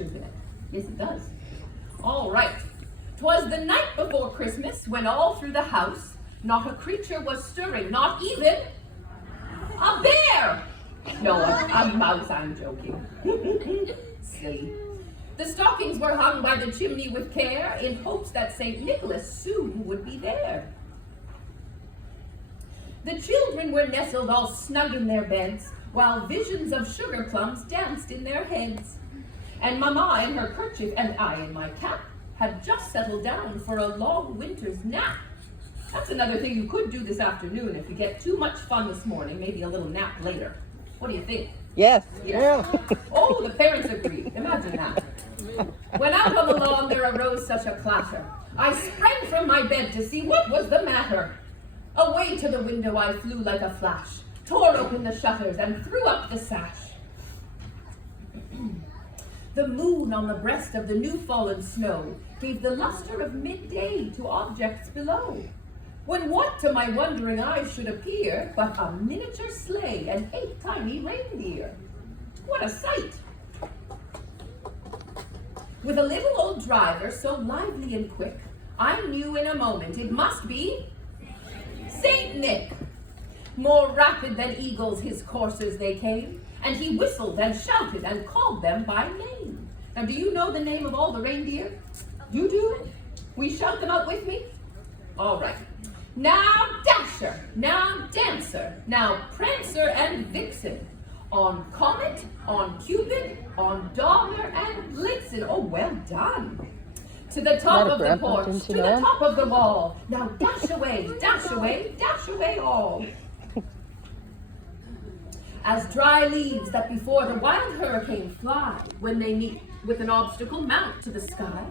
pictures in it. Yes, it does. All right. 'Twas the night before Christmas, when all through the house not a creature was stirring, not even a bear. No, a mouse, I'm joking. Silly. The stockings were hung by the chimney with care, in hopes that St. Nicholas soon would be there. The children were nestled all snug in their beds, while visions of sugar plums danced in their heads. And Mamma in her kerchief and I in my cap had just settled down for a long winter's nap. That's another thing you could do this afternoon if you get too much fun this morning, maybe a little nap later. What do you think? Yes. Yeah. Oh, the parents agree. Imagine that. When out on the lawn there arose such a clatter, I sprang from my bed to see what was the matter. Away to the window I flew like a flash, tore open the shutters and threw up the sash. The moon on the breast of the new-fallen snow gave the luster of midday to objects below. When what to my wondering eyes should appear but a miniature sleigh and 8 tiny reindeer. What a sight! With a little old driver so lively and quick, I knew in a moment it must be Saint Nick. More rapid than eagles his coursers they came, and he whistled and shouted and called them by name. Now, do you know the name of all the reindeer? You do? Will you shout them out with me? All right. Now Dasher, now Dancer, now Prancer and Vixen, on Comet, on Cupid, on Donner and Blitzen. Oh, well done. To the top of the porch, to the top of the wall. Now dash away, dash away, dash away all. As dry leaves that before the wild hurricane fly, when they meet with an obstacle mount to the sky,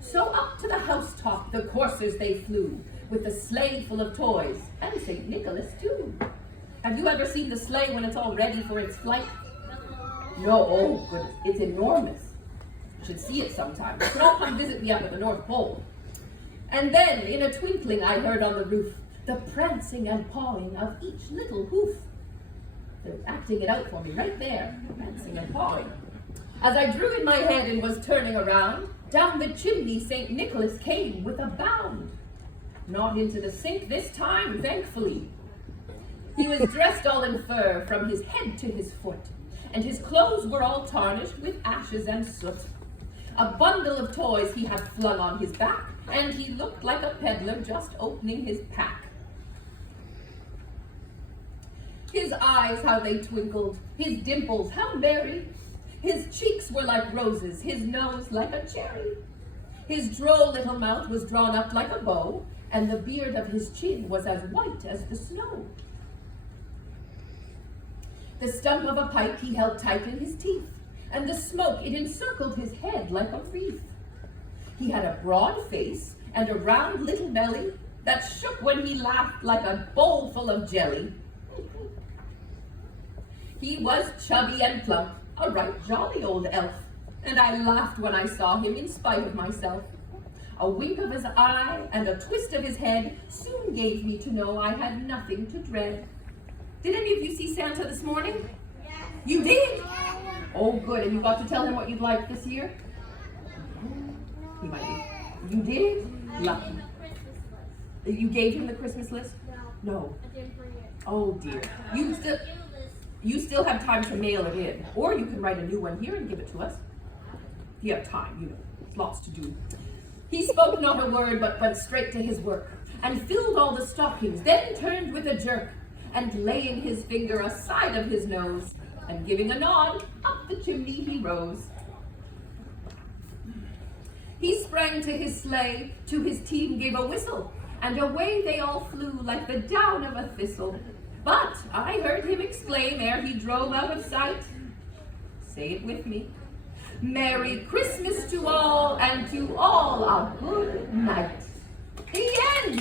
so up to the housetop the coursers they flew, with the sleigh full of toys, and St. Nicholas too. Have you ever seen the sleigh when it's all ready for its flight? No, oh goodness, it's enormous. You should see it sometime. You can all come visit me up at the North Pole. And then, in a twinkling, I heard on the roof the prancing and pawing of each little hoof. They're acting it out for me right there, prancing and pawing. As I drew in my head and was turning around, down the chimney St. Nicholas came with a bound. Not into the sink this time, thankfully. He was dressed all in fur from his head to his foot, and his clothes were all tarnished with ashes and soot. A bundle of toys he had flung on his back, and he looked like a peddler just opening his pack. His eyes, how they twinkled, his dimples, how merry. His cheeks were like roses, his nose like a cherry. His droll little mouth was drawn up like a bow, and the beard of his chin was as white as the snow. The stump of a pipe he held tight in his teeth, and the smoke, it encircled his head like a wreath. He had a broad face and a round little belly that shook when he laughed like a bowl full of jelly. He was chubby and plump, a right jolly old elf, and I laughed when I saw him in spite of myself. A wink of his eye and a twist of his head soon gave me to know I had nothing to dread. Did any of you see Santa this morning? Yes. You did? Yes. Oh, good. And you got to tell him what you'd like this year? He might be. You did? Lucky. You gave him the Christmas list? No. I didn't bring it. Oh, dear. You still have time to mail it in. Or you can write a new one here and give it to us. If you have time, you know. There's lots to do. He spoke not a word, but went straight to his work, and filled all the stockings, then turned with a jerk, and laying his finger aside of his nose, and giving a nod, up the chimney he rose. He sprang to his sleigh, to his team gave a whistle, and away they all flew like the down of a thistle. But I heard him exclaim ere he drove out of sight, say it with me, Merry Christmas to all, and to all a good night. The end.